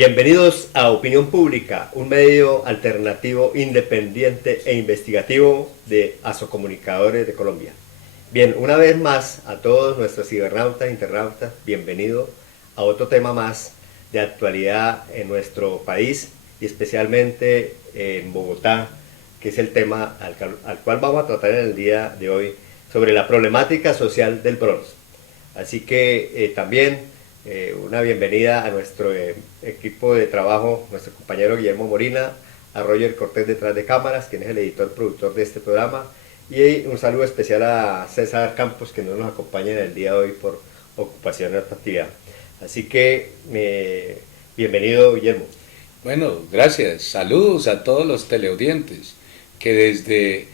Bienvenidos a Opinión Pública, un medio alternativo, independiente e investigativo de Asocomunicadores de Colombia. Bien, una vez más a todos nuestros cibernautas e internautas, bienvenido a otro tema más de actualidad en nuestro país y especialmente en Bogotá, que es el tema al cual vamos a tratar en el día de hoy sobre la problemática social del Bronx. Así que también una bienvenida a nuestro equipo de trabajo, nuestro compañero Guillermo Molina, a Roger Cortés detrás de cámaras, quien es el editor productor de este programa, y un saludo especial a César Campos, que no nos acompaña en el día de hoy por ocupación en esta actividad. Así que bienvenido, Guillermo. Bueno, gracias. Saludos a todos los teleaudientes que desde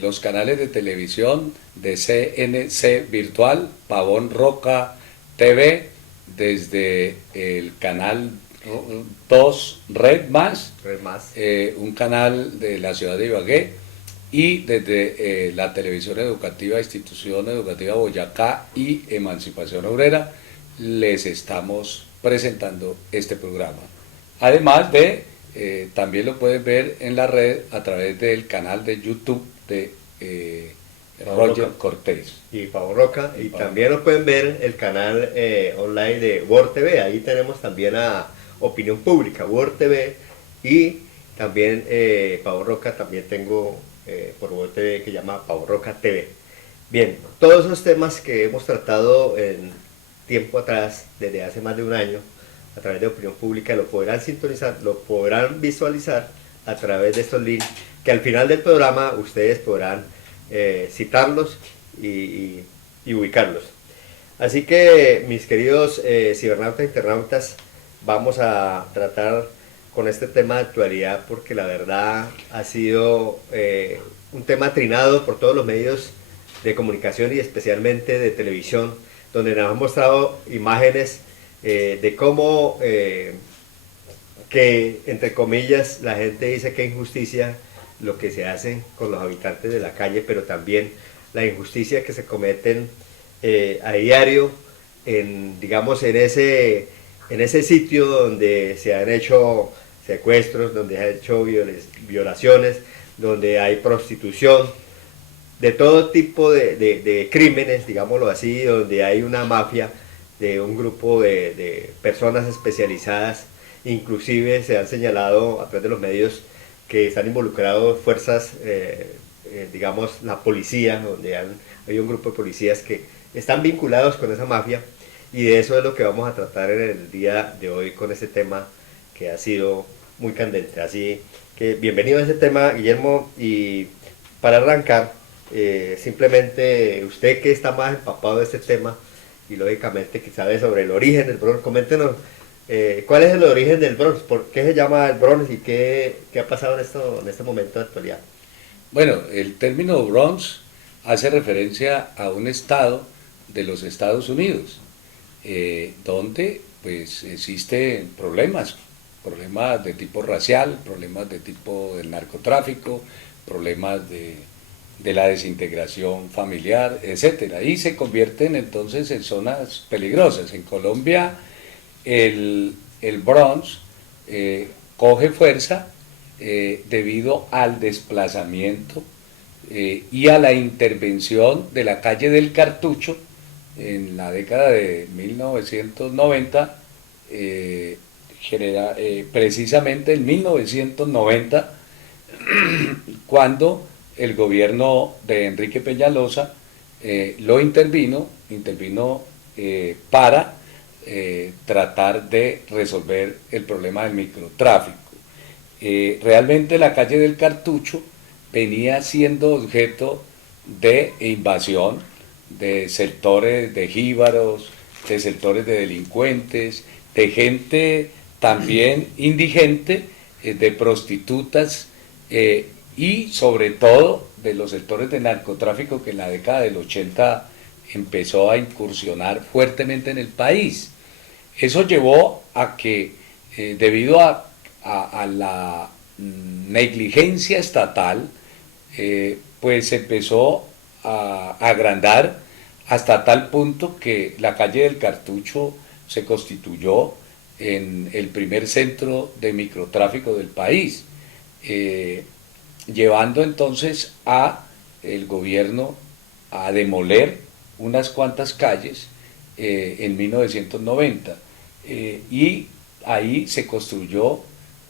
los canales de televisión de CNC Virtual, Pavón Roca TV, desde el canal 2 Red Más, un canal de la ciudad de Ibagué, y desde la televisión educativa, Institución Educativa Boyacá y Emancipación Obrera, les estamos presentando este programa. Además de, también lo puedes ver en la red a través del canal de YouTube de Roger Cortés. Y Pablo Roca, y también lo pueden ver el canal online de Word TV, ahí tenemos también a Opinión Pública, Word TV, y también Pablo Roca, también tengo por Word TV que llama Pablo Roca TV. Bien, todos esos temas que hemos tratado en tiempo atrás, desde hace más de un año, a través de Opinión Pública, lo podrán sintonizar, lo podrán visualizar a través de estos links, que al final del programa ustedes podrán citarlos y ubicarlos. Así que, mis queridos cibernautas e internautas, vamos a tratar con este tema de actualidad, porque la verdad ha sido un tema trinado por todos los medios de comunicación y especialmente de televisión, donde nos han mostrado imágenes de cómo que, entre comillas, la gente dice que injusticia lo que se hace con los habitantes de la calle, pero también la injusticia que se cometen a diario digamos, en ese sitio donde se han hecho secuestros, donde se han hecho violaciones, donde hay prostitución, de todo tipo de crímenes, digámoslo así, donde hay una mafia de un grupo de personas especializadas. Inclusive se han señalado a través de los medios que están involucrados fuerzas, digamos la policía, donde hay un grupo de policías que están vinculados con esa mafia, y de eso es lo que vamos a tratar en el día de hoy con este tema que ha sido muy candente. Así que bienvenido a ese tema, Guillermo, y para arrancar, simplemente usted que está más empapado de este tema y lógicamente que sabe sobre el origen del Bronx, coméntenos ¿cuál es el origen del Bronx? ¿Por qué se llama el Bronx y qué ha pasado en este momento de actualidad? Bueno, el término Bronx hace referencia a un estado de los Estados Unidos, donde pues existen problemas de tipo racial, problemas de tipo del narcotráfico, problemas de la desintegración familiar, etcétera, y se convierten entonces en zonas peligrosas. En Colombia el Bronx coge fuerza debido al desplazamiento y a la intervención de la calle del Cartucho en la década de 1990, precisamente en 1990, cuando el gobierno de Enrique Peñalosa lo intervino para tratar de resolver el problema del microtráfico. Realmente la calle del Cartucho venía siendo objeto de invasión de sectores de jíbaros, de sectores de delincuentes, de gente también indigente, de prostitutas y sobre todo de los sectores de narcotráfico que en la década del 80 empezó a incursionar fuertemente en el país. Eso llevó a que, debido a la negligencia estatal, pues se empezó a agrandar hasta tal punto que la calle del Cartucho se constituyó en el primer centro de microtráfico del país, llevando entonces a el gobierno a demoler unas cuantas calles en 1990 y ahí se construyó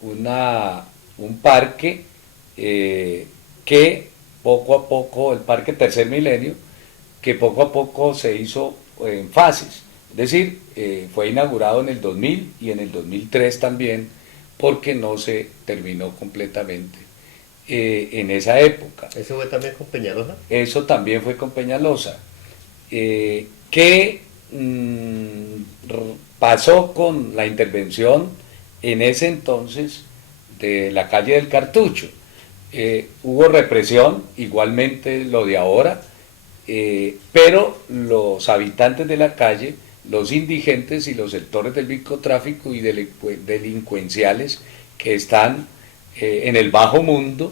un parque que poco a poco, el Parque Tercer Milenio, que poco a poco se hizo en fases. Es decir, fue inaugurado en el 2000 y en el 2003 también, porque no se terminó completamente en esa época. ¿Eso fue también con Peñalosa? Eso también fue con Peñalosa. ¿Qué pasó con la intervención en ese entonces de la calle del Cartucho? Hubo represión, igualmente lo de ahora, pero los habitantes de la calle, los indigentes y los sectores del microtráfico y delincuenciales que están en el bajo mundo,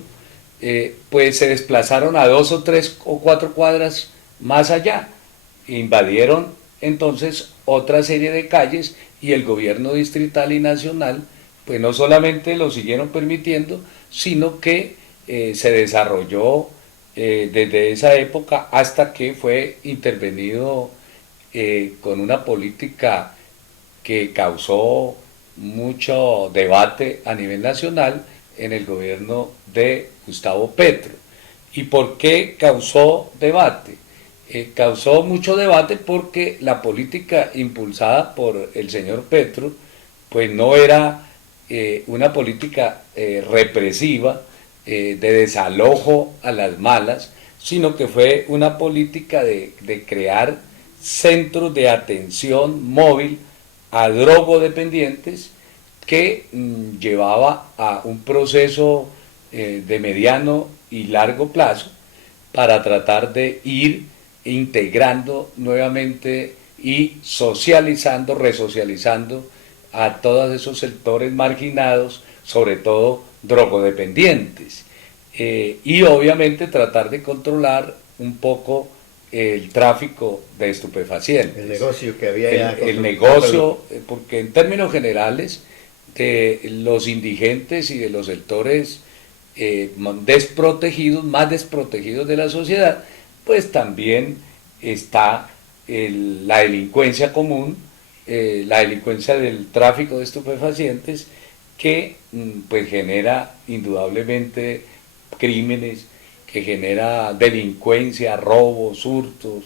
pues se desplazaron a 2 o 3 o 4 cuadras más allá, invadieron entonces otra serie de calles y el gobierno distrital y nacional pues no solamente lo siguieron permitiendo, sino que se desarrolló desde esa época hasta que fue intervenido con una política que causó mucho debate a nivel nacional en el gobierno de Gustavo Petro. ¿Y por qué causó debate? Causó mucho debate porque la política impulsada por el señor Petro pues no era una política represiva de desalojo a las malas, sino que fue una política de crear centros de atención móvil a drogodependientes que llevaba a un proceso de mediano y largo plazo para tratar de ir integrando nuevamente y socializando, resocializando a todos esos sectores marginados, sobre todo drogodependientes, y obviamente tratar de controlar un poco el tráfico de estupefacientes. El negocio que había ya. El negocio, porque en términos generales, de los indigentes y de los sectores desprotegidos, más desprotegidos de la sociedad, pues también está la delincuencia común, la delincuencia del tráfico de estupefacientes, que pues genera indudablemente crímenes, que genera delincuencia, robos, hurtos,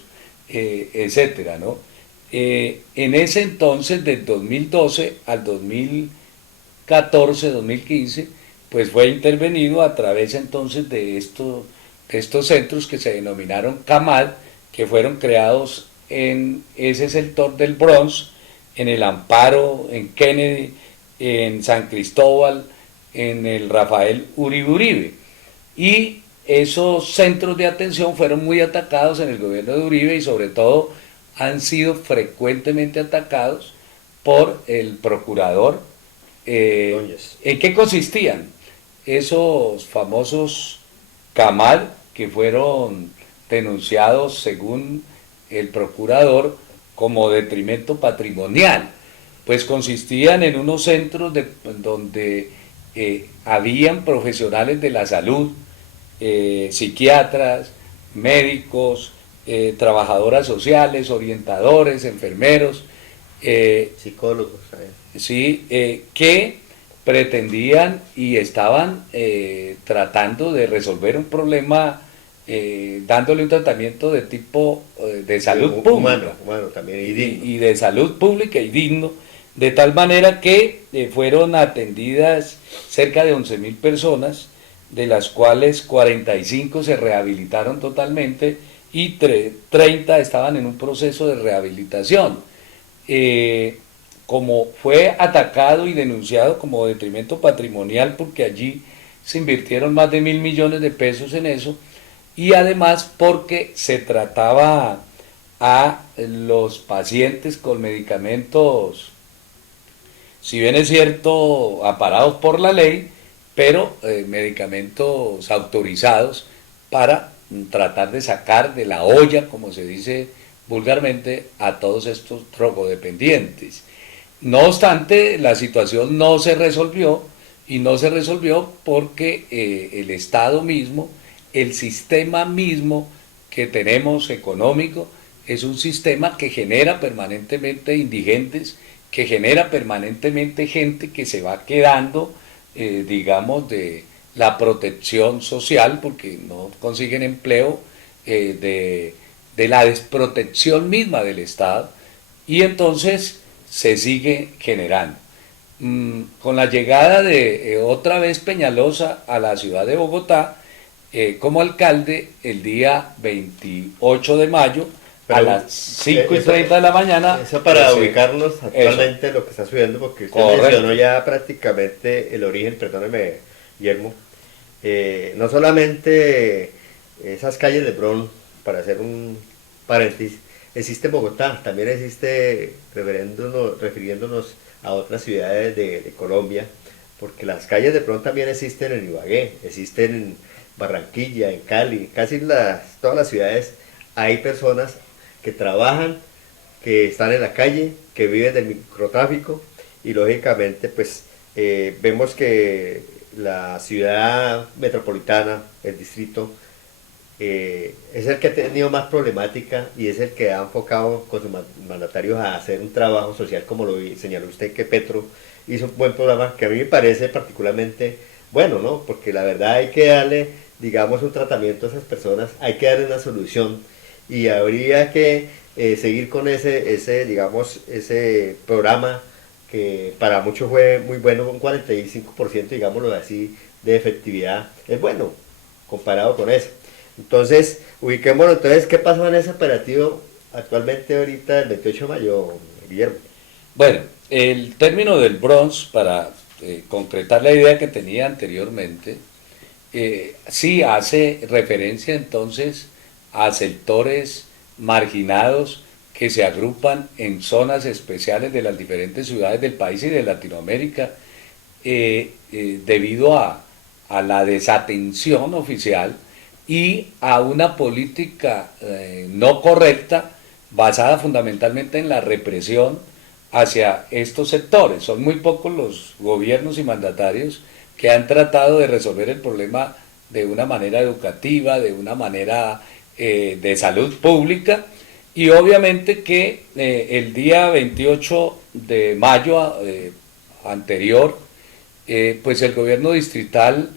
etcétera, ¿no? En ese entonces, del 2012 al 2014, 2015, pues fue intervenido a través entonces de estos centros que se denominaron CAMAD, que fueron creados en ese sector del Bronx, en el Amparo, en Kennedy, en San Cristóbal, en el Rafael Uribe Uribe. Y esos centros de atención fueron muy atacados en el gobierno de Uribe y sobre todo han sido frecuentemente atacados por el procurador. ¿En qué consistían esos famosos CAMAD que fueron denunciados según el procurador como detrimento patrimonial? Pues consistían en unos centros donde habían profesionales de la salud, psiquiatras, médicos, trabajadoras sociales, orientadores, enfermeros, psicólogos, sí, que pretendían y estaban tratando de resolver un problema, dándole un tratamiento de tipo de salud pública, humano también, y de salud pública y digno, de tal manera que fueron atendidas cerca de 11.000 personas, de las cuales 45 se rehabilitaron totalmente y 30 estaban en un proceso de rehabilitación. Como fue atacado y denunciado como detrimento patrimonial, porque allí se invirtieron más de 1.000 millones de pesos en eso, y además porque se trataba a los pacientes con medicamentos, si bien es cierto, amparados por la ley, pero medicamentos autorizados para tratar de sacar de la olla, como se dice vulgarmente, a todos estos drogodependientes. No obstante, la situación no se resolvió y no se resolvió porque el Estado mismo, el sistema mismo que tenemos económico, es un sistema que genera permanentemente indigentes, que genera permanentemente gente que se va quedando, digamos, de la protección social porque no consiguen empleo, de la desprotección misma del Estado, y entonces se sigue generando. Con la llegada de otra vez Peñalosa a la ciudad de Bogotá, como alcalde, el día 28 de mayo, a Pero las 5:30 de la mañana, eso para pues, ubicarnos eso, actualmente lo que está sucediendo, porque usted correcto. mencionó ya prácticamente el origen, perdóneme, Guillermo. No solamente esas calles de Bron, para hacer un paréntesis, existe en Bogotá, también existe, refiriéndonos a otras ciudades de Colombia, porque las calles de Bron también existen en Ibagué, existen en Barranquilla, en Cali, todas las ciudades hay personas que trabajan, que están en la calle, que viven del microtráfico y lógicamente pues vemos que la ciudad metropolitana, el distrito, es el que ha tenido más problemática y es el que ha enfocado con sus mandatarios a hacer un trabajo social, como lo señaló usted, que Petro hizo un buen programa que a mí me parece particularmente bueno, ¿no? Porque la verdad hay que darle, digamos, un tratamiento a esas personas, hay que darle una solución y habría que seguir con digamos, ese programa que para muchos fue muy bueno, un 45%, digámoslo así, de efectividad. Es bueno comparado con eso. Entonces, ubiquémonos, entonces, ¿qué pasó en ese operativo actualmente ahorita, el 28 de mayo, Guillermo? Bueno, el término del Bronx, para concretar la idea que tenía anteriormente, sí hace referencia entonces a sectores marginados que se agrupan en zonas especiales de las diferentes ciudades del país y de Latinoamérica, debido a la desatención oficial y a una política no correcta basada fundamentalmente en la represión hacia estos sectores. Son muy pocos los gobiernos y mandatarios que han tratado de resolver el problema de una manera educativa, de una manera de salud pública, y obviamente que el día 28 de mayo anterior, pues el gobierno distrital,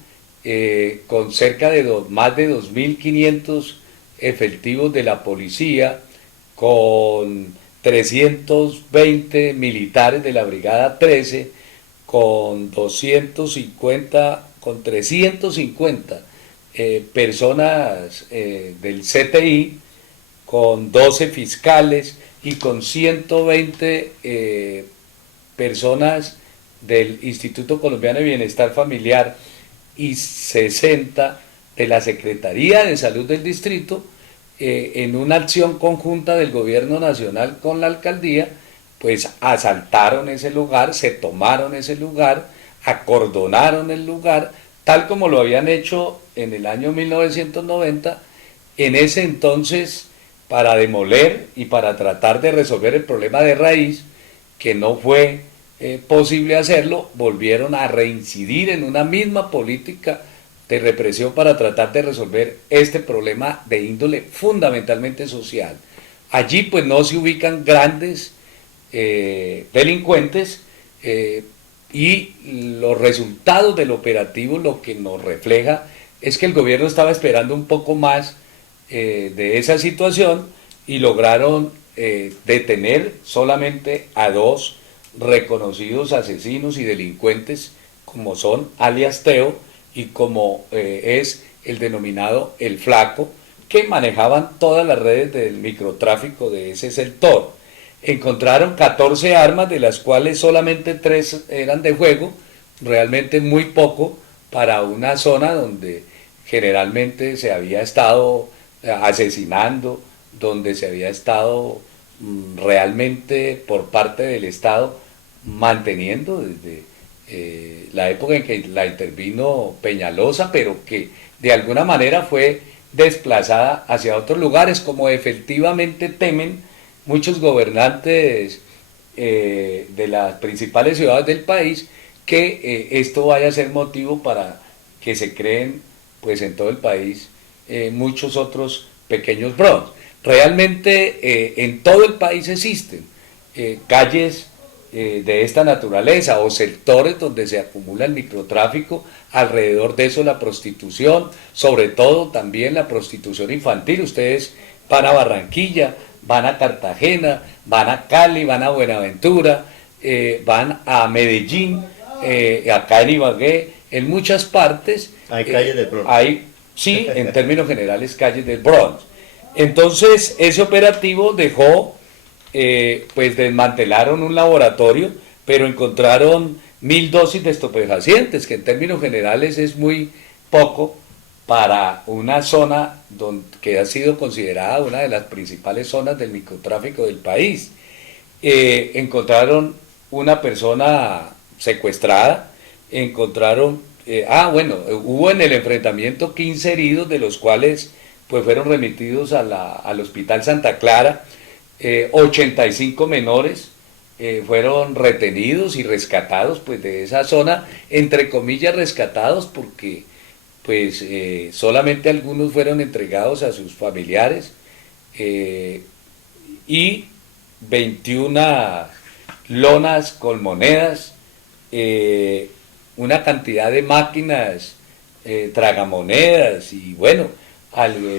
con cerca de más de 2.500 efectivos de la policía, con 320 militares de la Brigada 13, con 250, con 350 personas del CTI, con 12 fiscales y con 120 personas del Instituto Colombiano de Bienestar Familiar y 60 de la Secretaría de Salud del Distrito, en una acción conjunta del gobierno nacional con la alcaldía, pues asaltaron ese lugar, se tomaron ese lugar, acordonaron el lugar, tal como lo habían hecho en el año 1990, en ese entonces, para demoler y para tratar de resolver el problema de raíz, que no fue posible hacerlo, volvieron a reincidir en una misma política de represión para tratar de resolver este problema de índole fundamentalmente social. Allí pues no se ubican grandes delincuentes, y los resultados del operativo lo que nos refleja es que el gobierno estaba esperando un poco más de esa situación y lograron detener solamente a dos reconocidos asesinos y delincuentes, como son alias Teo y como es el denominado El Flaco, que manejaban todas las redes del microtráfico de ese sector. Encontraron 14 armas, de las cuales solamente 3 eran de juego, realmente muy poco para una zona donde generalmente se había estado asesinando, donde se había estado realmente por parte del Estado manteniendo desde la época en que la intervino Peñalosa, pero que de alguna manera fue desplazada hacia otros lugares, como efectivamente temen muchos gobernantes de las principales ciudades del país, que esto vaya a ser motivo para que se creen pues en todo el país muchos otros pequeños bronx. Realmente en todo el país existen calles de esta naturaleza o sectores donde se acumula el microtráfico, alrededor de eso la prostitución, sobre todo también la prostitución infantil. Ustedes van a Barranquilla, van a Cartagena, van a Cali, van a Buenaventura, van a Medellín, acá en Ibagué, en muchas partes. Hay calles del Bronx. Hay, sí, en términos generales, calles del Bronx. Entonces, ese operativo dejó, pues desmantelaron un laboratorio, pero encontraron 1.000 dosis de estupefacientes, que en términos generales es muy poco para una zona que ha sido considerada una de las principales zonas del microtráfico del país. Encontraron una persona secuestrada, encontraron, hubo en el enfrentamiento 15 heridos, de los cuales pues fueron remitidos al Hospital Santa Clara. 85 menores fueron retenidos y rescatados pues de esa zona, entre comillas rescatados, porque pues solamente algunos fueron entregados a sus familiares, y 21 lonas con monedas, una cantidad de máquinas tragamonedas y bueno,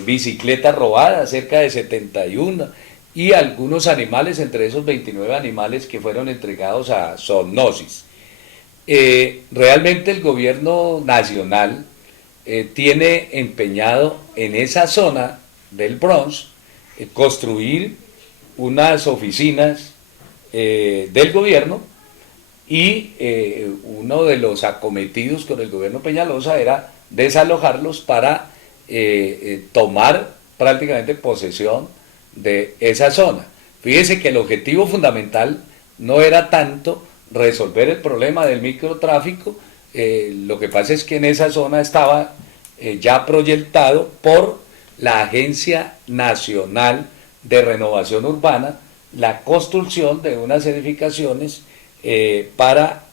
bicicletas robadas, cerca de 71, y algunos animales, entre esos 29 animales que fueron entregados a zoonosis. Realmente el gobierno nacional tiene empeñado en esa zona del Bronx construir unas oficinas del gobierno, y uno de los acometidos con el gobierno Peñalosa era desalojarlos para tomar prácticamente posesión de esa zona. Fíjese que el objetivo fundamental no era tanto resolver el problema del microtráfico, lo que pasa es que en esa zona estaba ya proyectado por la Agencia Nacional de Renovación Urbana la construcción de unas edificaciones para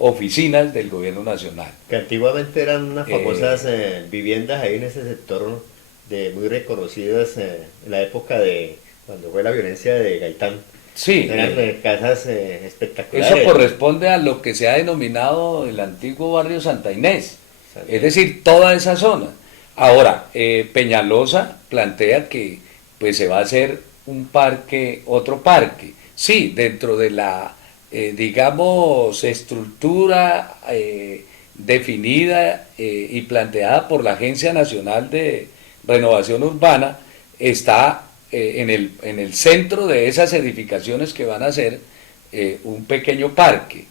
oficinas del gobierno nacional. Que antiguamente eran unas famosas viviendas ahí en ese sector, muy reconocidas en la época de cuando fue la violencia de Gaitán. Sí, eran casas espectaculares. Eso corresponde a lo que se ha denominado el antiguo barrio Santa Inés, es decir, toda esa zona. Ahora, Peñalosa plantea que pues se va a hacer un parque, otro parque. Sí, dentro de la, digamos, estructura definida y planteada por la Agencia Nacional de Renovación Urbana, está en el centro de esas edificaciones que van a ser un pequeño parque.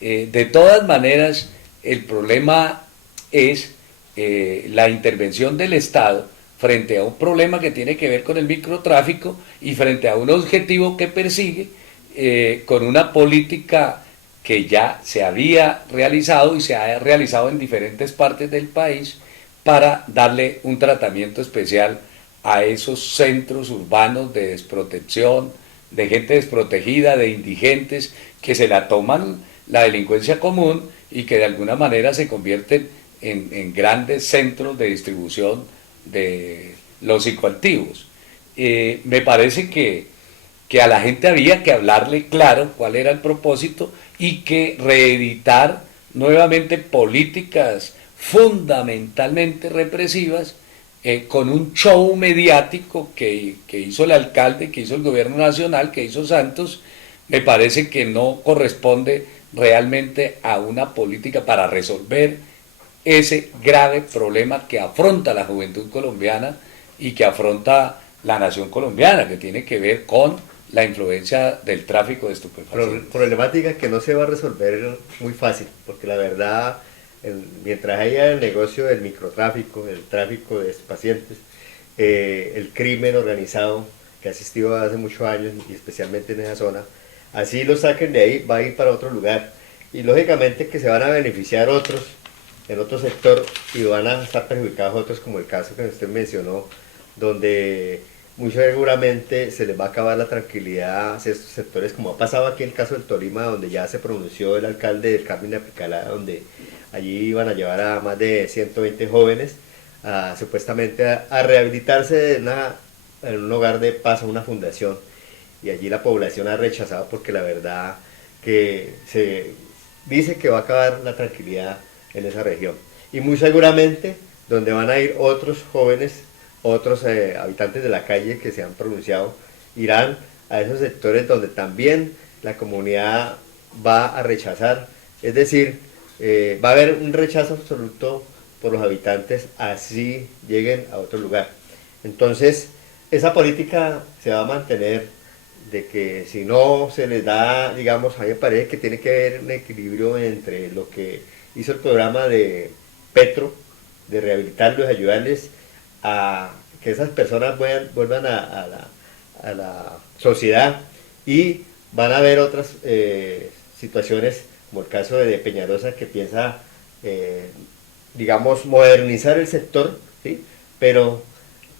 De todas maneras, el problema es la intervención del Estado frente a un problema que tiene que ver con el microtráfico y frente a un objetivo que persigue con una política que ya se había realizado y se ha realizado en diferentes partes del país para darle un tratamiento especial a esos centros urbanos de desprotección, de gente desprotegida, de indigentes que se la toman la delincuencia común y que de alguna manera se convierten en grandes centros de distribución de los psicoactivos. Me parece que a la gente había que hablarle claro cuál era el propósito y que reeditar nuevamente políticas fundamentalmente represivas, con un show mediático que hizo el alcalde, que hizo el gobierno nacional, que hizo Santos. Me parece que no corresponde realmente a una política para resolver ese grave problema que afronta la juventud colombiana y que afronta la nación colombiana, que tiene que ver con la influencia del tráfico de estupefacientes. Problemática que no se va a resolver muy fácil, porque la verdad, mientras haya el negocio del microtráfico, el tráfico de estupefacientes, el crimen organizado que ha existido hace muchos años y especialmente en esa zona, así lo saquen de ahí, va a ir para otro lugar. Y lógicamente que se van a beneficiar otros en otro sector y van a estar perjudicados otros, como el caso que usted mencionó, donde muy seguramente se les va a acabar la tranquilidad a estos sectores, como ha pasado aquí en el caso del Tolima, donde ya se pronunció el alcalde del Carmen de Apicalá, donde allí iban a llevar a más de 120 jóvenes supuestamente a rehabilitarse en un hogar de paz, una fundación, y allí la población ha rechazado porque la verdad que se dice que va a acabar la tranquilidad en esa región. Y muy seguramente donde van a ir otros jóvenes, otros habitantes de la calle que se han pronunciado, irán a esos sectores donde también la comunidad va a rechazar, es decir, va a haber un rechazo absoluto por los habitantes, así lleguen a otro lugar. Entonces, esa política se va a mantener de que si no se les da, digamos, a mí me parece que tiene que haber un equilibrio entre lo que hizo el programa de Petro, de rehabilitarlos, ayudarles a que esas personas vuelvan a la sociedad, y van a haber otras situaciones como el caso de Peñalosa, que piensa, digamos, modernizar el sector, ¿sí? Pero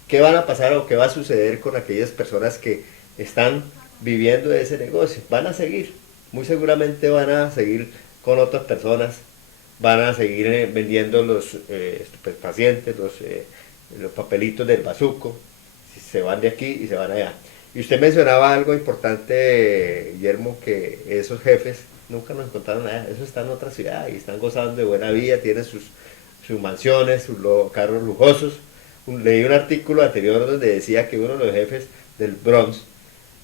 ¿qué van a pasar o qué va a suceder con aquellas personas que están viviendo de ese negocio? Van a seguir, muy seguramente van a seguir con otras personas, van a seguir vendiendo los estupefacientes, los papelitos del bazuco, se van de aquí y se van allá. Y usted mencionaba algo importante, Guillermo, que esos jefes nunca nos contaron nada, eso está en otra ciudad y están gozando de buena vida, tienen sus mansiones, sus carros lujosos. Leí un artículo anterior donde decía que uno de los jefes del Bronx,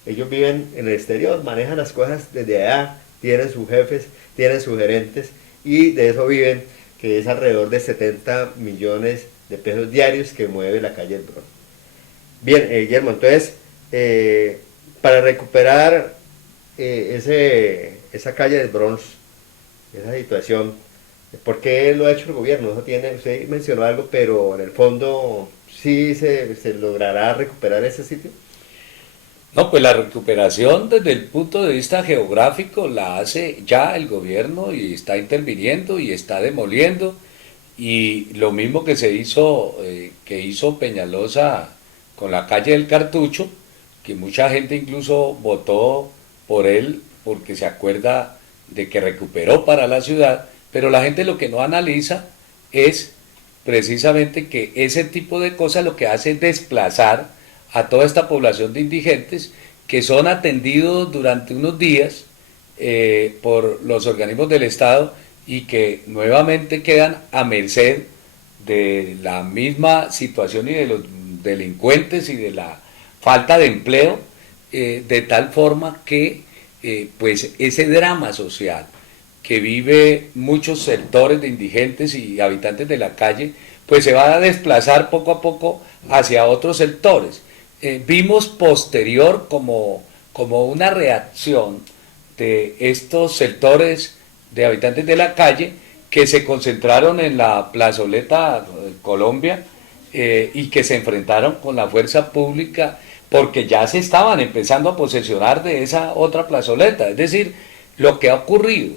ellos viven en el exterior, manejan las cosas desde allá, tienen sus jefes, tienen sus gerentes, y de eso viven, que es alrededor de 70 millones de pesos diarios que mueve la calle del Bronx. Bien, Guillermo, entonces, para recuperar esa calle del Bronx, esa situación, ¿por qué lo ha hecho el gobierno? Eso tiene, usted mencionó algo, pero en el fondo sí se logrará recuperar ese sitio. No, pues la recuperación desde el punto de vista geográfico la hace ya el gobierno y está interviniendo y está demoliendo, y lo mismo que hizo Peñalosa con la calle del Cartucho, que mucha gente incluso votó por él porque se acuerda de que recuperó para la ciudad, pero la gente lo que no analiza es precisamente que ese tipo de cosas lo que hace es desplazar a toda esta población de indigentes que son atendidos durante unos días por los organismos del Estado, y que nuevamente quedan a merced de la misma situación y de los delincuentes y de la falta de empleo, de tal forma que pues ese drama social que vive muchos sectores de indigentes y habitantes de la calle, pues se va a desplazar poco a poco hacia otros sectores. Vimos posterior como una reacción de estos sectores de habitantes de la calle que se concentraron en la plazoleta Colombia, y que se enfrentaron con la fuerza pública porque ya se estaban empezando a posesionar de esa otra plazoleta. Es decir, lo que ha ocurrido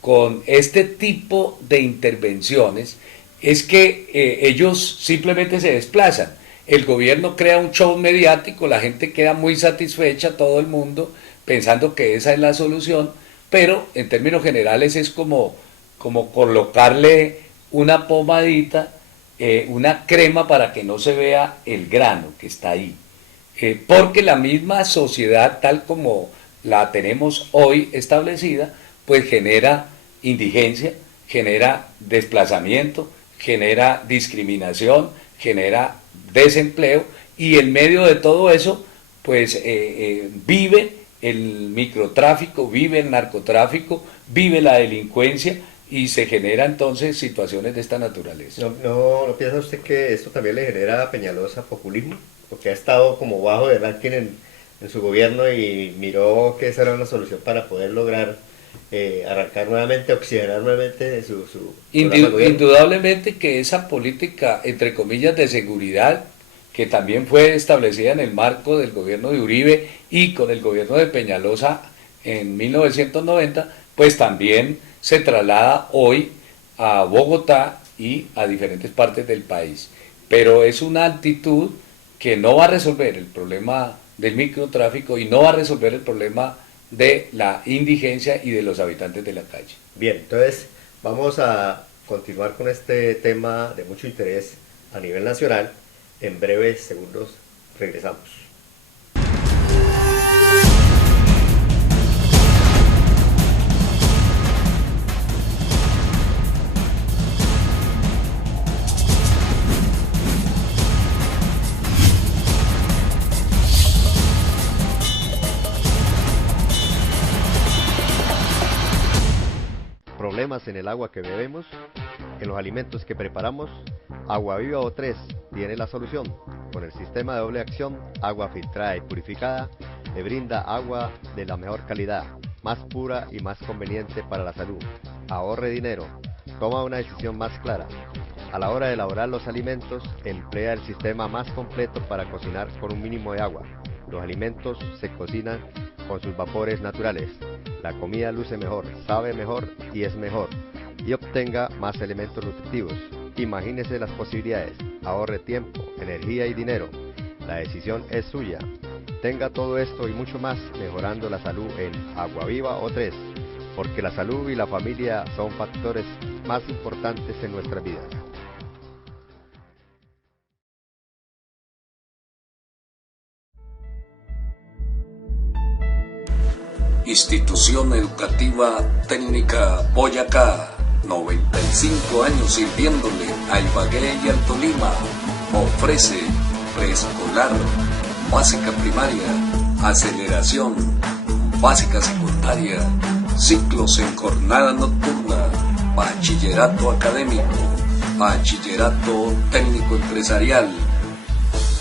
con este tipo de intervenciones es que ellos simplemente se desplazan. El gobierno crea un show mediático, la gente queda muy satisfecha, todo el mundo pensando que esa es la solución, pero en términos generales es como colocarle una pomadita, una crema para que no se vea el grano que está ahí. Porque la misma sociedad tal como la tenemos hoy establecida, pues genera indigencia, genera desplazamiento, genera discriminación, genera desempleo, y en medio de todo eso, pues vive el microtráfico, vive el narcotráfico, vive la delincuencia, y se genera entonces situaciones de esta naturaleza. ¿No piensa usted que esto también le genera a Peñalosa populismo? Porque ha estado como bajo de ranking en su gobierno y miró que esa era una solución para poder lograr arrancar nuevamente, oxigenar nuevamente su programa de gobierno. Indudablemente que esa política, entre comillas, de seguridad, que también fue establecida en el marco del gobierno de Uribe y con el gobierno de Peñalosa en 1990, pues también se traslada hoy a Bogotá y a diferentes partes del país. Pero es una actitud que no va a resolver el problema del microtráfico y no va a resolver el problema de la indigencia y de los habitantes de la calle. Bien, entonces vamos a continuar con este tema de mucho interés a nivel nacional. En breves segundos regresamos. Problemas en el agua que bebemos, en los alimentos que preparamos. Agua Viva O3 tiene la solución. Con el sistema de doble acción, agua filtrada y purificada, le brinda agua de la mejor calidad, más pura y más conveniente para la salud. Ahorre dinero, toma una decisión más clara. A la hora de elaborar los alimentos, emplea el sistema más completo para cocinar con un mínimo de agua. Los alimentos se cocinan con sus vapores naturales. La comida luce mejor, sabe mejor y es mejor. Y obtenga más elementos nutritivos. Imagínese las posibilidades. Ahorre tiempo, energía y dinero. La decisión es suya. Tenga todo esto y mucho más mejorando la salud en Agua Viva O3, porque la salud y la familia son factores más importantes en nuestras vidas. Institución Educativa Técnica Boyacá, 95 años sirviéndole a Ibagué y al Tolima. Ofrece preescolar, básica primaria, aceleración, básica secundaria, ciclos en jornada nocturna, bachillerato académico, bachillerato técnico empresarial,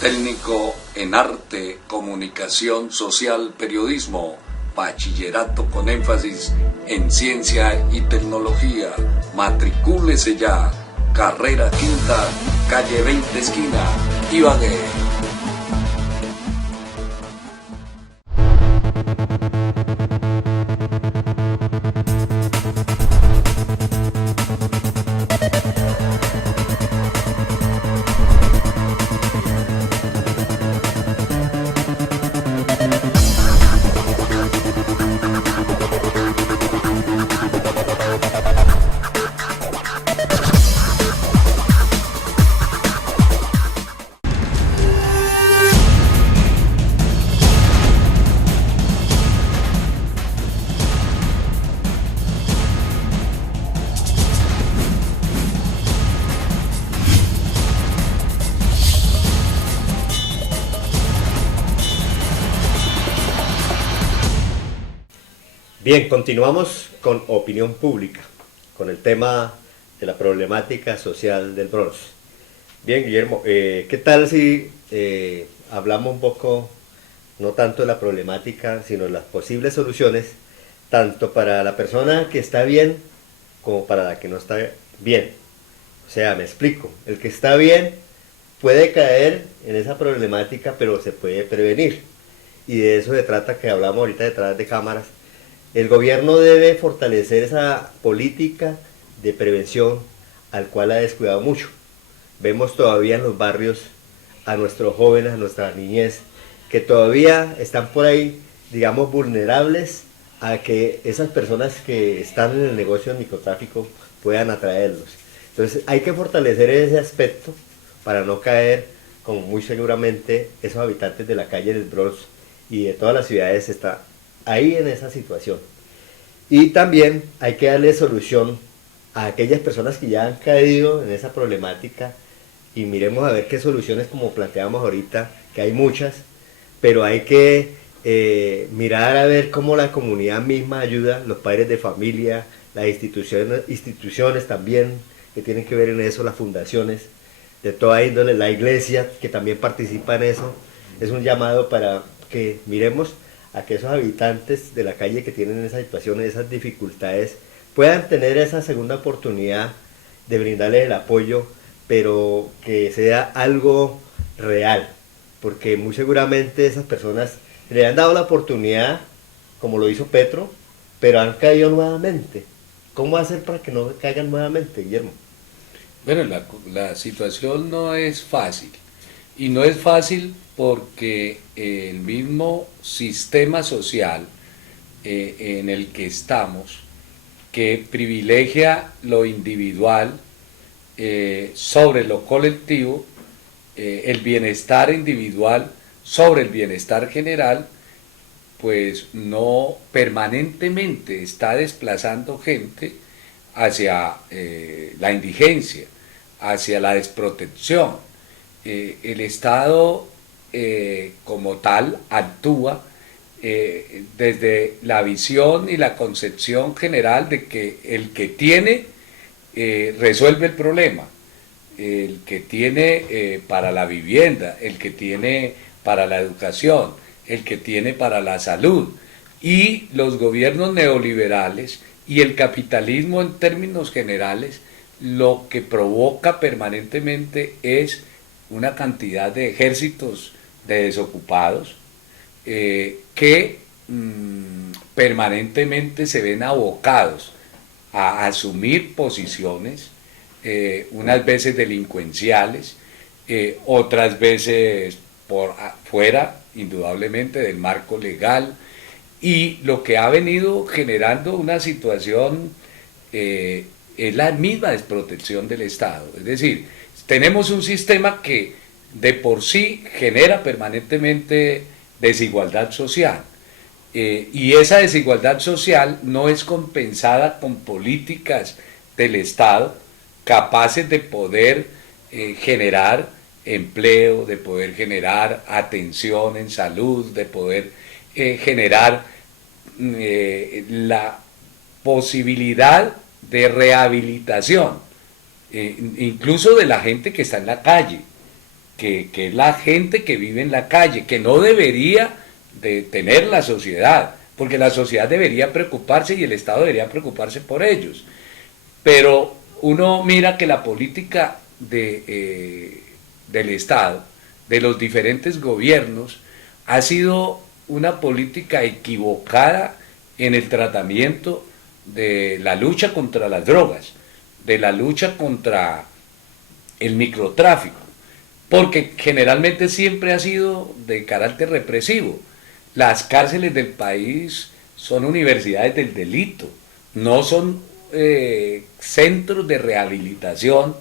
técnico en arte, comunicación social, periodismo, bachillerato con énfasis en ciencia y tecnología. Matricúlese ya. Carrera Quinta, calle 20 esquina, Ibagué. Bien, continuamos con opinión pública, con el tema de la problemática social del Bronx. Bien, Guillermo, ¿qué tal si hablamos un poco, no tanto de la problemática, sino de las posibles soluciones, tanto para la persona que está bien como para la que no está bien? O sea, me explico, el que está bien puede caer en esa problemática, pero se puede prevenir. Y de eso se trata, que hablamos ahorita detrás de cámaras. El gobierno debe fortalecer esa política de prevención al cual ha descuidado mucho. Vemos todavía en los barrios a nuestros jóvenes, a nuestra niñez, que todavía están por ahí, digamos, vulnerables a que esas personas que están en el negocio del microtráfico puedan atraerlos. Entonces hay que fortalecer ese aspecto para no caer, como muy seguramente esos habitantes de la calle del Bronx y de todas las ciudades están ahí en esa situación. Y también hay que darle solución a aquellas personas que ya han caído en esa problemática y miremos a ver qué soluciones, como planteamos ahorita, que hay muchas, pero hay que mirar a ver cómo la comunidad misma ayuda, los padres de familia, las instituciones también que tienen que ver en eso, las fundaciones de toda índole, la iglesia que también participa en eso. Es un llamado para que miremos a que esos habitantes de la calle que tienen esas situaciones, esas dificultades, puedan tener esa segunda oportunidad de brindarles el apoyo, pero que sea algo real, porque muy seguramente esas personas le han dado la oportunidad, como lo hizo Petro, pero han caído nuevamente. ¿Cómo hacer para que no caigan nuevamente, Guillermo? Bueno, la situación no es fácil Y no es fácil porque el mismo sistema social en el que estamos, que privilegia lo individual sobre lo colectivo, el bienestar individual sobre el bienestar general, pues no permanentemente está desplazando gente hacia la indigencia, hacia la desprotección. El Estado como tal actúa desde la visión y la concepción general de que el que tiene resuelve el problema, el que tiene para la vivienda, el que tiene para la educación, el que tiene para la salud, y los gobiernos neoliberales y el capitalismo en términos generales lo que provoca permanentemente es una cantidad de ejércitos de desocupados que permanentemente se ven abocados a asumir posiciones, unas veces delincuenciales, otras veces por fuera, indudablemente, del marco legal, y lo que ha venido generando una situación es la misma desprotección del Estado. Es decir, tenemos un sistema que de por sí genera permanentemente desigualdad social, y esa desigualdad social no es compensada con políticas del Estado capaces de poder generar empleo, de poder generar atención en salud, de poder generar la posibilidad de rehabilitación, incluso de la gente que está en la calle, que es la gente que vive en la calle, que no debería de tener la sociedad, porque la sociedad debería preocuparse y el Estado debería preocuparse por ellos. Pero uno mira que la política del Estado, de los diferentes gobiernos, ha sido una política equivocada en el tratamiento de la lucha contra las drogas, de la lucha contra el microtráfico, porque generalmente siempre ha sido de carácter represivo. Las cárceles del país son universidades del delito, no son centros de rehabilitación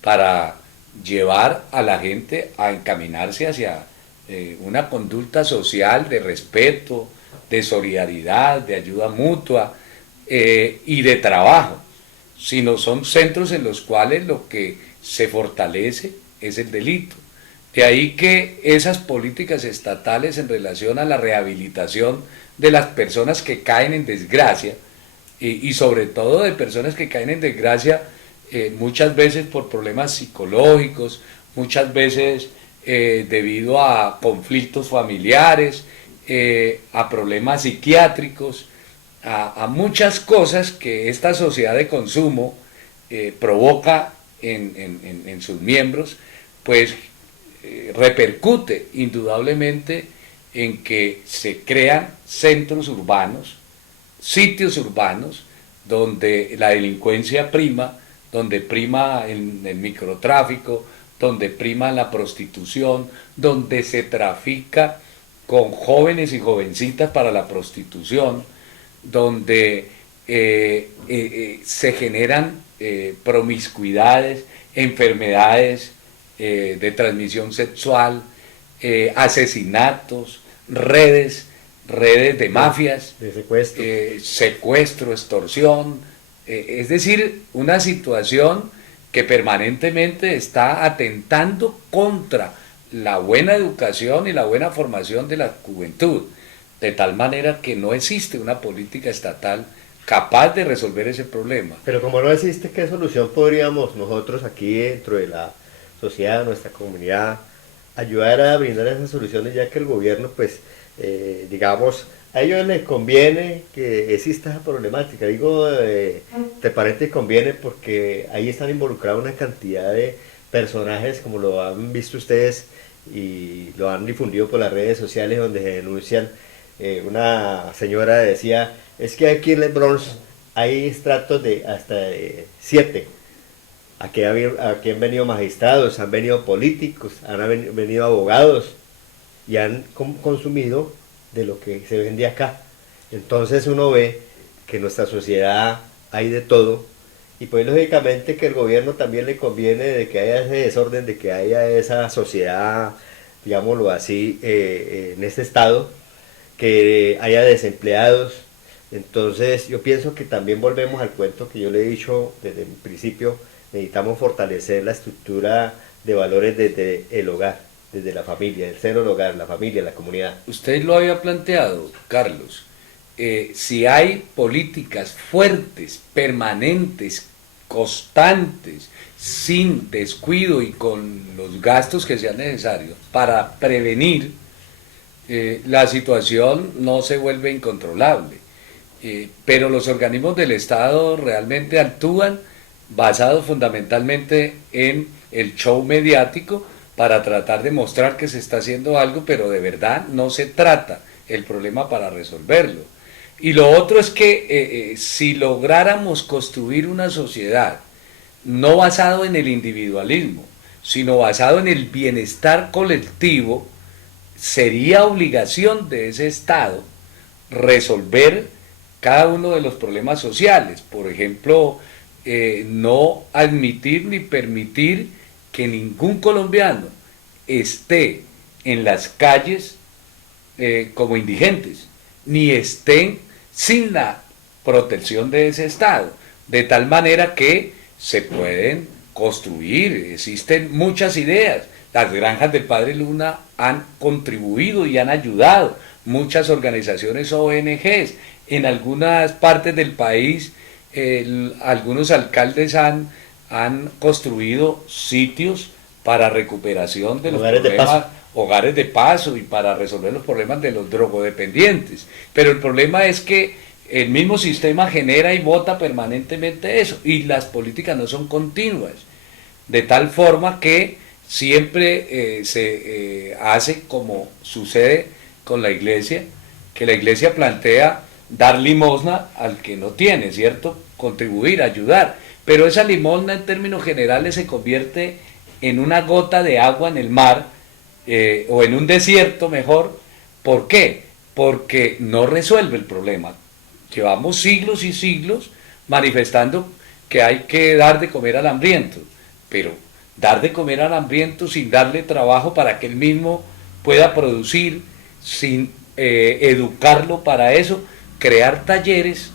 para llevar a la gente a encaminarse hacia una conducta social de respeto, de solidaridad, de ayuda mutua y de trabajo, sino son centros en los cuales lo que se fortalece es el delito. De ahí que esas políticas estatales en relación a la rehabilitación de las personas que caen en desgracia, y sobre todo de personas que caen en desgracia muchas veces por problemas psicológicos, muchas veces debido a conflictos familiares, a problemas psiquiátricos, a muchas cosas que esta sociedad de consumo provoca en sus miembros, pues repercute indudablemente en que se crean centros urbanos, sitios urbanos, donde la delincuencia prima, donde prima el microtráfico, donde prima la prostitución, donde se trafica con jóvenes y jovencitas para la prostitución, donde se generan promiscuidades, enfermedades de transmisión sexual, asesinatos, redes de mafias, de secuestro, secuestro, extorsión, es decir, una situación que permanentemente está atentando contra la buena educación y la buena formación de la juventud, de tal manera que no existe una política estatal capaz de resolver ese problema. Pero como no existe, ¿qué solución podríamos nosotros aquí dentro de la sociedad, nuestra comunidad, ayudar a brindar esas soluciones, ya que el gobierno, pues, digamos, a ellos les conviene que exista esa problemática? Digo, te parece conviene porque ahí están involucrados una cantidad de personajes, como lo han visto ustedes y lo han difundido por las redes sociales, donde se denuncian. Una señora decía, es que aquí en el Bronx hay estratos de hasta 7, aquí han venido magistrados, han venido políticos, venido abogados y han consumido de lo que se vende acá. Entonces uno ve que en nuestra sociedad hay de todo, y pues lógicamente que el gobierno también le conviene de que haya ese desorden, de que haya esa sociedad, digámoslo así, en este estado, que haya desempleados. Entonces yo pienso que también volvemos al cuento que yo le he dicho desde el principio: necesitamos fortalecer la estructura de valores desde el hogar, desde la familia, el seno del hogar, la familia, la comunidad. Usted lo había planteado, Carlos. Si hay políticas fuertes, permanentes, constantes, sin descuido y con los gastos que sean necesarios para prevenir, la situación no se vuelve incontrolable. Pero los organismos del Estado realmente actúan basados fundamentalmente en el show mediático para tratar de mostrar que se está haciendo algo, pero de verdad no se trata el problema para resolverlo. Y lo otro es que si lográramos construir una sociedad no basado en el individualismo, sino basado en el bienestar colectivo, sería obligación de ese Estado resolver cada uno de los problemas sociales. Por ejemplo, no admitir ni permitir que ningún colombiano esté en las calles como indigentes, ni estén sin la protección de ese Estado, de tal manera que se pueden construir, existen muchas ideas. Las granjas del Padre Luna han contribuido y han ayudado, muchas organizaciones ONGs, en algunas partes del país algunos alcaldes han construido sitios para recuperación de los problemas, hogares de paso, y para resolver los problemas de los drogodependientes. Pero el problema es que el mismo sistema genera y vota permanentemente eso, y las políticas no son continuas, de tal forma que siempre se hace como sucede con la iglesia, que la iglesia plantea dar limosna al que no tiene, ¿cierto? Contribuir, ayudar, pero esa limosna en términos generales se convierte en una gota de agua en el mar, o en un desierto mejor. ¿Por qué? Porque no resuelve el problema. Llevamos siglos y siglos manifestando que hay que dar de comer al hambriento, pero dar de comer al hambriento sin darle trabajo para que él mismo pueda producir, sin educarlo para eso, crear talleres,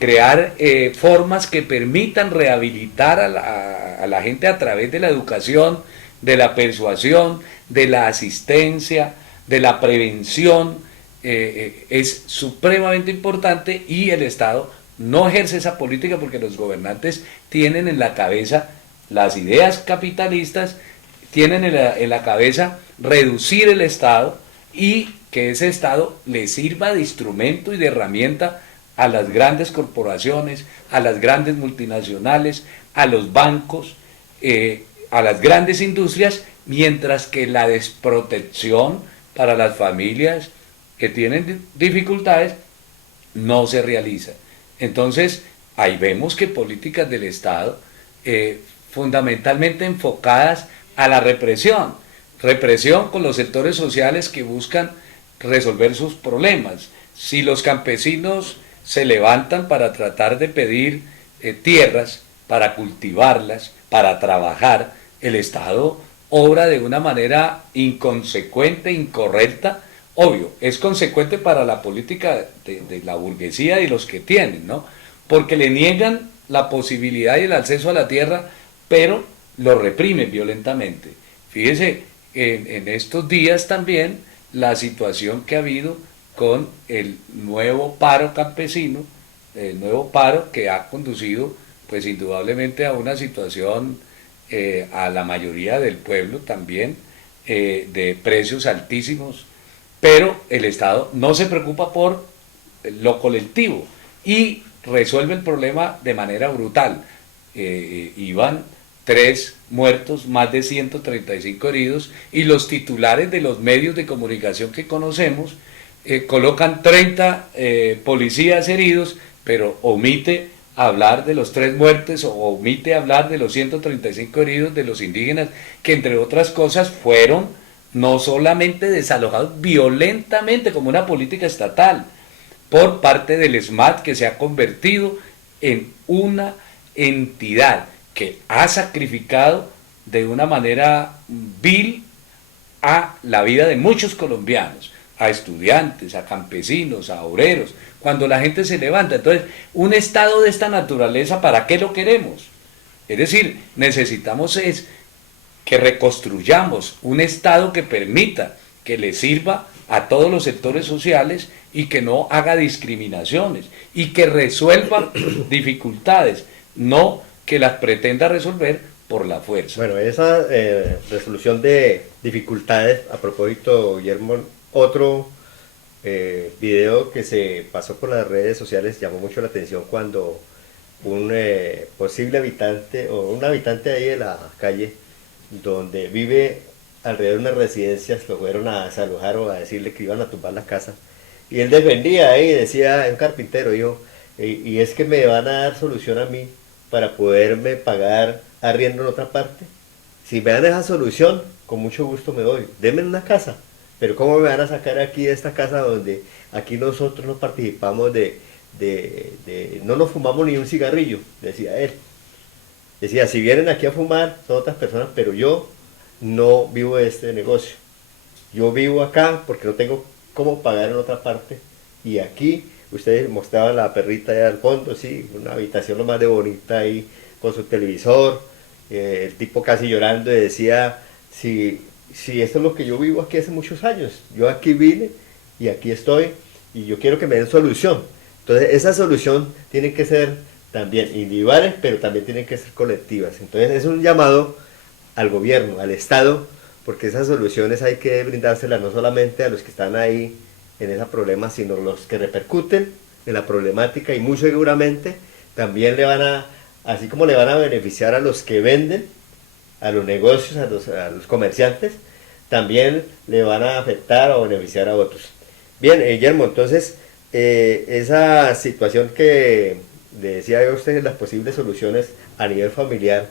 crear formas que permitan rehabilitar a la gente a través de la educación, de la persuasión, de la asistencia, de la prevención, es supremamente importante, y el Estado no ejerce esa política porque los gobernantes tienen en la cabeza las ideas capitalistas, tienen en la cabeza reducir el Estado y que ese Estado le sirva de instrumento y de herramienta a las grandes corporaciones, a las grandes multinacionales, a los bancos, a las grandes industrias, mientras que la desprotección para las familias que tienen dificultades no se realiza. Entonces, ahí vemos que políticas del Estado fundamentalmente enfocadas a la represión con los sectores sociales que buscan resolver sus problemas. Si los campesinos se levantan para tratar de pedir tierras, para cultivarlas, para trabajar, el Estado obra de una manera inconsecuente, incorrecta. Obvio, es consecuente para la política de la burguesía y los que tienen, ¿no? Porque le niegan la posibilidad y el acceso a la tierra, pero lo reprimen violentamente. Fíjese, en estos días también la situación que ha habido con el nuevo paro campesino, el nuevo paro que ha conducido pues indudablemente a una situación a la mayoría del pueblo también de precios altísimos, pero el Estado no se preocupa por lo colectivo y resuelve el problema de manera brutal. Iban 3 muertos, más de 135 heridos, y los titulares de los medios de comunicación que conocemos colocan 30 policías heridos, pero omite hablar de los 3 muertes o omite hablar de los 135 heridos de los indígenas, que entre otras cosas fueron no solamente desalojados violentamente como una política estatal por parte del SMAT, que se ha convertido en una entidad que ha sacrificado de una manera vil a la vida de muchos colombianos, a estudiantes, a campesinos, a obreros, cuando la gente se levanta. Entonces, un Estado de esta naturaleza, ¿para qué lo queremos? Es decir, necesitamos es que reconstruyamos un Estado que permita, que le sirva a todos los sectores sociales y que no haga discriminaciones y que resuelva dificultades, no que las pretenda resolver por la fuerza. Bueno, esa resolución de dificultades, a propósito, Guillermo, otro video que se pasó por las redes sociales llamó mucho la atención cuando un posible habitante o un habitante ahí de la calle donde vive alrededor de unas residencias lo fueron a desalojar o a decirle que iban a tumbar la casa, y él defendía ahí, decía, un carpintero, dijo, y es que me van a dar solución a mí para poderme pagar arriendo en otra parte. Si me dan esa solución, con mucho gusto me doy, denme una casa, pero ¿cómo me van a sacar aquí de esta casa donde aquí nosotros no participamos no nos fumamos ni un cigarrillo? Decía él. Decía, si vienen aquí a fumar son otras personas, pero yo no vivo de este negocio. Yo vivo acá porque no tengo cómo pagar en otra parte. Y aquí, ustedes mostraban la perrita allá al fondo, sí, una habitación lo más de bonita ahí, con su televisor, el tipo casi llorando y decía, si esto es lo que yo vivo aquí hace muchos años, yo aquí vine y aquí estoy y yo quiero que me den solución. Entonces esa solución tiene que ser también individuales, pero también tienen que ser colectivas. Entonces es un llamado al gobierno, al Estado, porque esas soluciones hay que brindárselas no solamente a los que están ahí en ese problema, sino los que repercuten en la problemática, y muy seguramente también le van a, así como le van a beneficiar a los que venden, a los negocios, a los comerciantes, también le van a afectar o beneficiar a otros. Bien, Guillermo, entonces esa situación que decía yo a ustedes, las posibles soluciones a nivel familiar,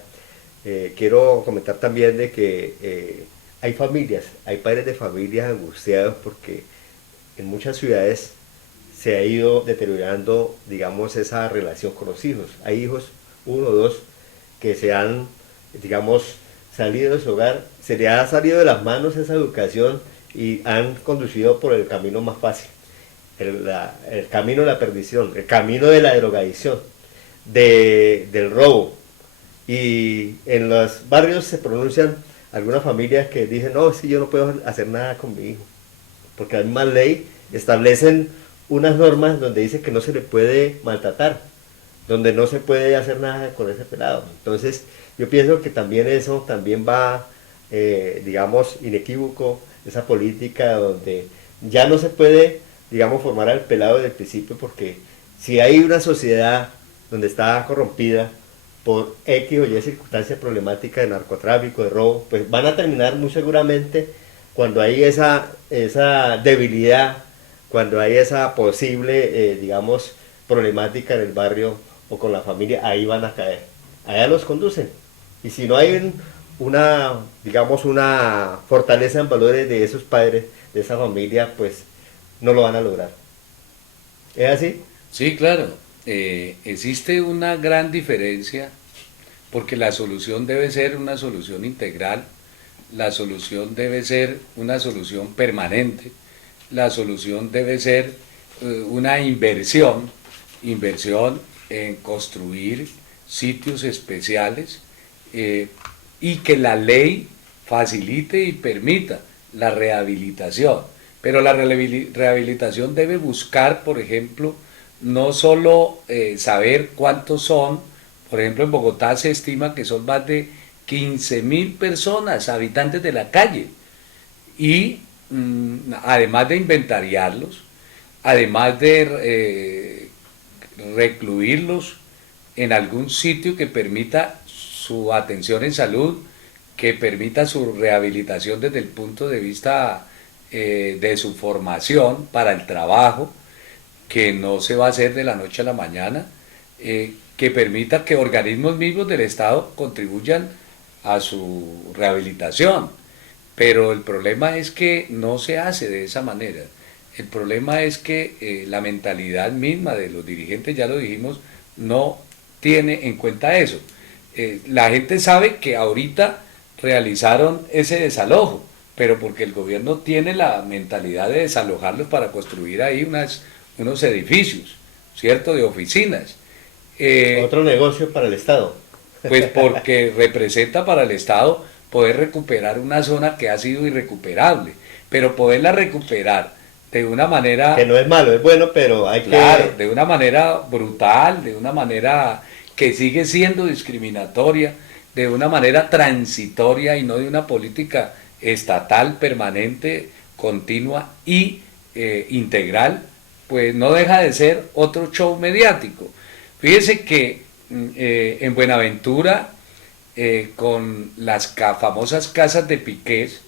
quiero comentar también de que hay familias, hay padres de familias angustiados porque en muchas ciudades se ha ido deteriorando, digamos, esa relación con los hijos. Hay hijos, 1 o 2, que se han, digamos, salido de su hogar, se le ha salido de las manos esa educación y han conducido por el camino más fácil, el camino de la perdición, el camino de la drogadicción, del robo. Y en los barrios se pronuncian algunas familias que dicen, no, sí, yo no puedo hacer nada con mi hijo, porque la misma ley establecen unas normas donde dice que no se le puede maltratar, donde no se puede hacer nada con ese pelado. Entonces yo pienso que también eso también va, digamos, inequívoco, esa política donde ya no se puede, digamos, formar al pelado desde el principio, porque si hay una sociedad donde está corrompida por X o Y circunstancia problemática de narcotráfico, de robo, pues van a terminar muy seguramente cuando hay esa debilidad, cuando hay esa posible, digamos, problemática en el barrio o con la familia, ahí van a caer, allá los conducen. Y si no hay digamos, una fortaleza en valores de esos padres, de esa familia, pues no lo van a lograr. ¿Es así? Sí, claro. Existe una gran diferencia porque la solución debe ser una solución integral, la solución debe ser una solución permanente, la solución debe ser una inversión en construir sitios especiales y que la ley facilite y permita la rehabilitación. Pero la rehabilitación debe buscar, por ejemplo, no solo saber cuántos son. Por ejemplo, en Bogotá se estima que son más de 15.000 personas, habitantes de la calle, y además de inventariarlos, además de recluirlos en algún sitio que permita su atención en salud, que permita su rehabilitación desde el punto de vista de su formación para el trabajo, que no se va a hacer de la noche a la mañana, que permita que organismos mismos del Estado contribuyan a su rehabilitación. Pero el problema es que no se hace de esa manera. El problema es que la mentalidad misma de los dirigentes, ya lo dijimos, no tiene en cuenta eso. La gente sabe que ahorita realizaron ese desalojo, pero porque el gobierno tiene la mentalidad de desalojarlos para construir ahí unos edificios, ¿cierto?, de oficinas. Otro negocio para el Estado. Pues porque representa para el Estado poder recuperar una zona que ha sido irrecuperable, pero poderla recuperar de una manera... Que no es malo, es bueno, pero hay claro, de una manera brutal, de una manera que sigue siendo discriminatoria, de una manera transitoria y no de una política estatal permanente, continua y integral, pues no deja de ser otro show mediático. Fíjese que en Buenaventura, con las famosas casas de piqués,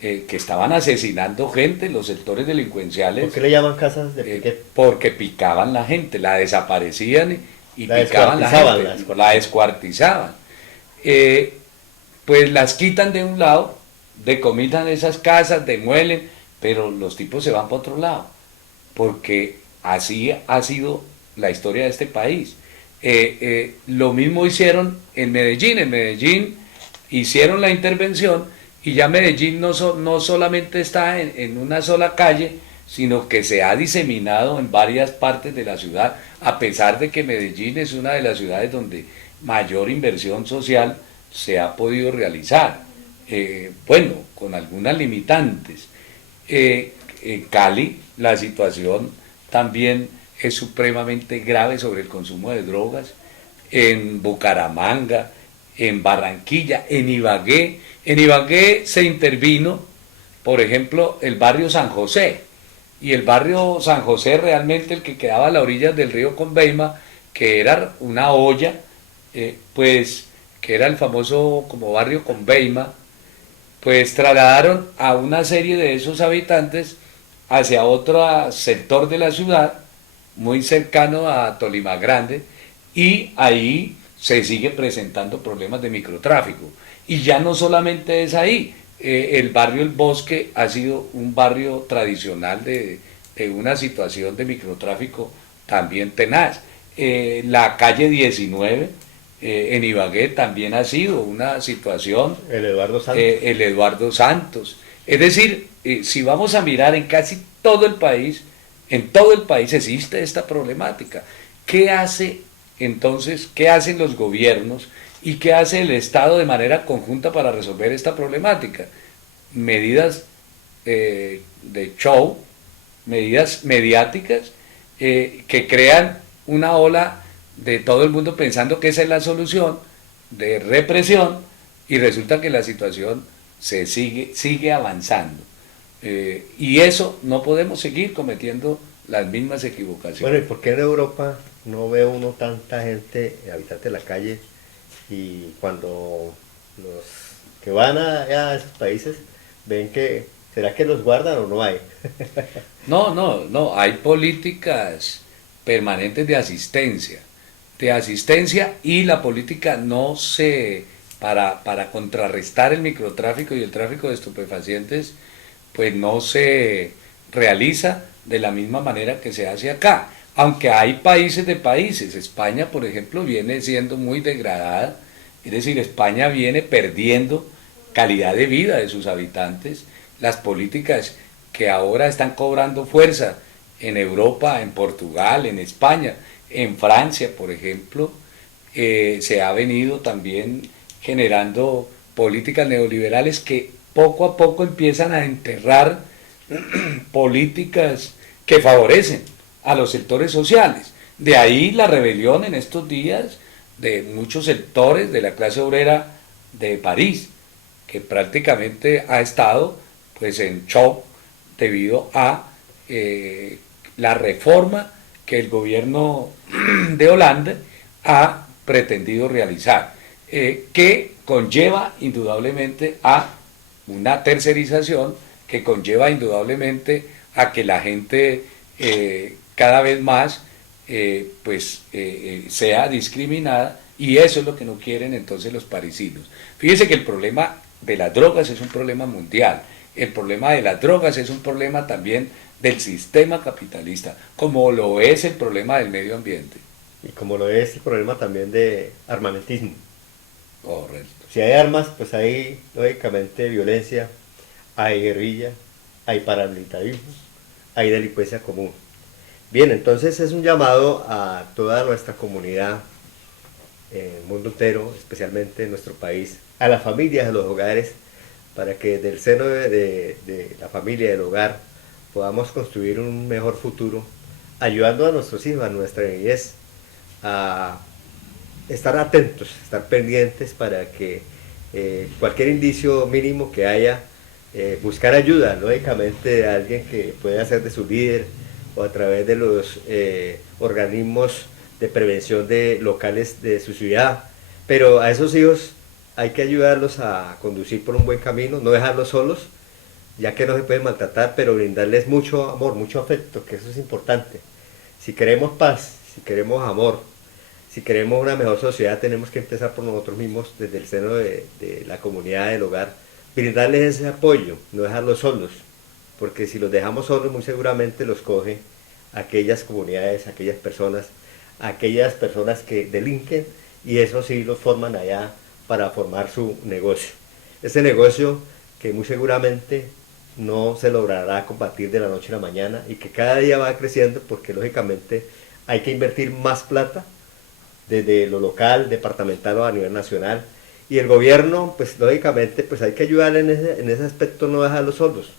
que estaban asesinando gente, los sectores delincuenciales. ¿Por qué le llaman casas de piqué? Porque picaban la gente, la desaparecían y picaban la gente, la descuartizaban. Pues las quitan de un lado, decomisan esas casas, demuelen, pero los tipos se van para otro lado, porque así ha sido la historia de este país. Lo mismo hicieron en Medellín hicieron la intervención y ya Medellín no solamente está en una sola calle, sino que se ha diseminado en varias partes de la ciudad, a pesar de que Medellín es una de las ciudades donde mayor inversión social se ha podido realizar, bueno, con algunas limitantes. En Cali la situación también es supremamente grave sobre el consumo de drogas, en Bucaramanga, en Barranquilla, en Ibagué. En Ibagué se intervino, por ejemplo, el barrio San José, y el barrio San José realmente el que quedaba a la orilla del río Conveima, que era una olla, pues que era el famoso como barrio Conveima, pues trasladaron a una serie de esos habitantes hacia otro sector de la ciudad, muy cercano a Tolima Grande, y ahí se siguen presentando problemas de microtráfico. Y ya no solamente es ahí, el barrio El Bosque ha sido un barrio tradicional de una situación de microtráfico también tenaz. La calle 19 en Ibagué también ha sido una situación. El Eduardo Santos. El Eduardo Santos. Es decir, si vamos a mirar en casi todo el país, en todo el país existe esta problemática. ¿Qué hace entonces, qué hacen los gobiernos y qué hace el Estado de manera conjunta para resolver esta problemática? Medidas de show, medidas mediáticas que crean una ola de todo el mundo pensando que esa es la solución, de represión, y resulta que la situación se sigue avanzando. Y eso no podemos seguir cometiendo las mismas equivocaciones. Bueno, ¿y por qué en Europa no ve uno tanta gente, habitantes de la calle, y cuando los que van a esos países ven que, ¿será que los guardan o no hay? No, hay políticas permanentes de asistencia y la política no se, para contrarrestar el microtráfico y el tráfico de estupefacientes, pues no se realiza de la misma manera que se hace acá. Aunque hay países de países, España por ejemplo viene siendo muy degradada, es decir, España viene perdiendo calidad de vida de sus habitantes. Las políticas que ahora están cobrando fuerza en Europa, en Portugal, en España, en Francia por ejemplo, se ha venido también generando políticas neoliberales que poco a poco empiezan a enterrar políticas que favorecen a los sectores sociales. De ahí la rebelión en estos días de muchos sectores de la clase obrera de París, que prácticamente ha estado pues en shock debido a la reforma que el gobierno de Holanda ha pretendido realizar, que conlleva indudablemente a una tercerización, que conlleva indudablemente a que la gente cada vez más sea discriminada, y eso es lo que no quieren entonces los parisinos. Fíjense que el problema de las drogas es un problema mundial, el problema de las drogas es un problema también del sistema capitalista, como lo es el problema del medio ambiente. Y como lo es el problema también de armamentismo. Correcto. Si hay armas, pues hay lógicamente violencia, hay guerrilla, hay paramilitarismo, hay delincuencia común. Bien, entonces es un llamado a toda nuestra comunidad, en el mundo entero, especialmente en nuestro país, a las familias, a los hogares, para que del seno de la familia, del hogar, podamos construir un mejor futuro, ayudando a nuestros hijos, a nuestra niñez, a estar atentos, estar pendientes para que cualquier indicio mínimo que haya, buscar ayuda, lógicamente, de alguien que pueda ser de su líder o a través de los organismos de prevención de locales de su ciudad. Pero a esos hijos hay que ayudarlos a conducir por un buen camino, no dejarlos solos, ya que no se pueden maltratar, pero brindarles mucho amor, mucho afecto, que eso es importante. Si queremos paz, si queremos amor, si queremos una mejor sociedad, tenemos que empezar por nosotros mismos, desde el seno de la comunidad, del hogar, brindarles ese apoyo, no dejarlos solos, porque si los dejamos solos, muy seguramente los coge aquellas comunidades, aquellas personas que delinquen, y eso sí los forman allá para formar su negocio. Ese negocio que muy seguramente no se logrará combatir de la noche a la mañana, y que cada día va creciendo, porque lógicamente hay que invertir más plata desde lo local, departamental o a nivel nacional, y el gobierno, pues lógicamente, pues hay que ayudarle en ese aspecto, no dejarlos solos,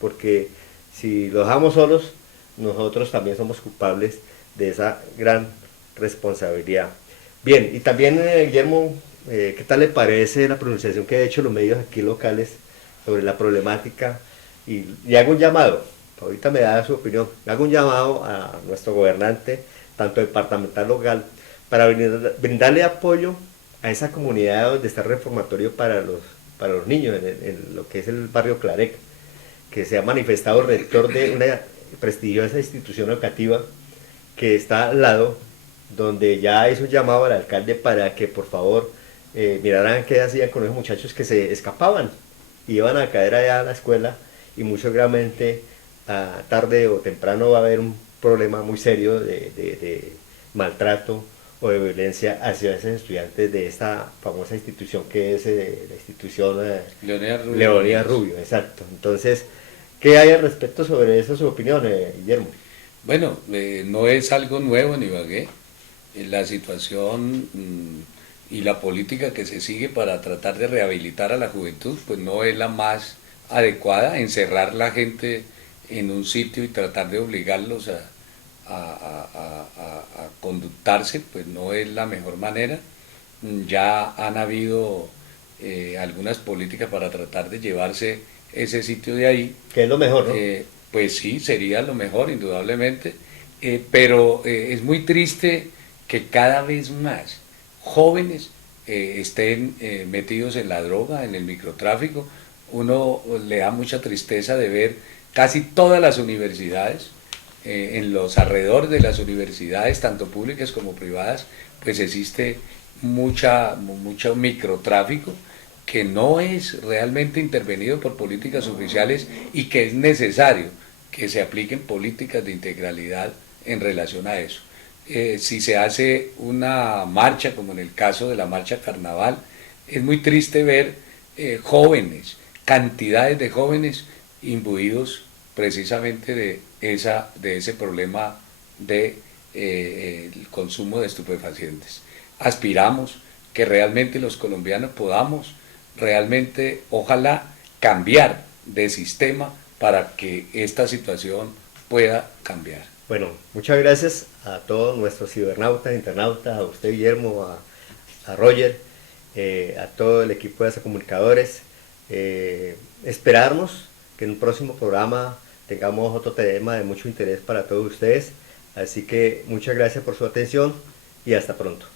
porque si los dejamos solos, nosotros también somos culpables de esa gran responsabilidad. Bien, y también Guillermo, ¿qué tal le parece la pronunciación que han hecho los medios aquí locales sobre la problemática? Y hago un llamado, ahorita me da su opinión, hago un llamado a nuestro gobernante, tanto departamental local, para brindarle apoyo a esa comunidad donde está el reformatorio para los niños, en lo que es el barrio Clarec, que se ha manifestado el rector de una prestigiosa institución educativa que está al lado, donde ya hizo un llamado al alcalde para que por favor miraran qué hacían con esos muchachos que se escapaban y iban a caer allá a la escuela, y muy seguramente tarde o temprano va a haber un problema muy serio de maltrato o de violencia hacia esos estudiantes de esta famosa institución que es la institución Leonidas Rubio, exacto. Entonces, ¿qué hay al respecto sobre eso, su opinión, Guillermo? Bueno, no es algo nuevo en Ibagué. La situación y la política que se sigue para tratar de rehabilitar a la juventud, pues no es la más adecuada. Encerrar la gente en un sitio y tratar de obligarlos a conductarse, pues no es la mejor manera. Ya han habido algunas políticas para tratar de llevarse ese sitio de ahí. Que es lo mejor, ¿no? Pues sí, sería lo mejor, indudablemente, pero es muy triste que cada vez más jóvenes estén metidos en la droga, en el microtráfico. Uno le da mucha tristeza de ver casi todas las universidades, en los alrededores de las universidades, tanto públicas como privadas, pues existe mucho microtráfico que no es realmente intervenido por políticas oficiales, y que es necesario que se apliquen políticas de integralidad en relación a eso. Si se hace una marcha, como en el caso de la marcha carnaval, es muy triste ver jóvenes, cantidades de jóvenes imbuidos precisamente de ese problema de el consumo de estupefacientes. Aspiramos que realmente los colombianos podamos realmente, ojalá, cambiar de sistema para que esta situación pueda cambiar. Bueno, muchas gracias a todos nuestros cibernautas, internautas, a usted, Guillermo, a Roger, a todo el equipo de comunicadores. Esperarnos que en un próximo programa tengamos otro tema de mucho interés para todos ustedes. Así que muchas gracias por su atención y hasta pronto.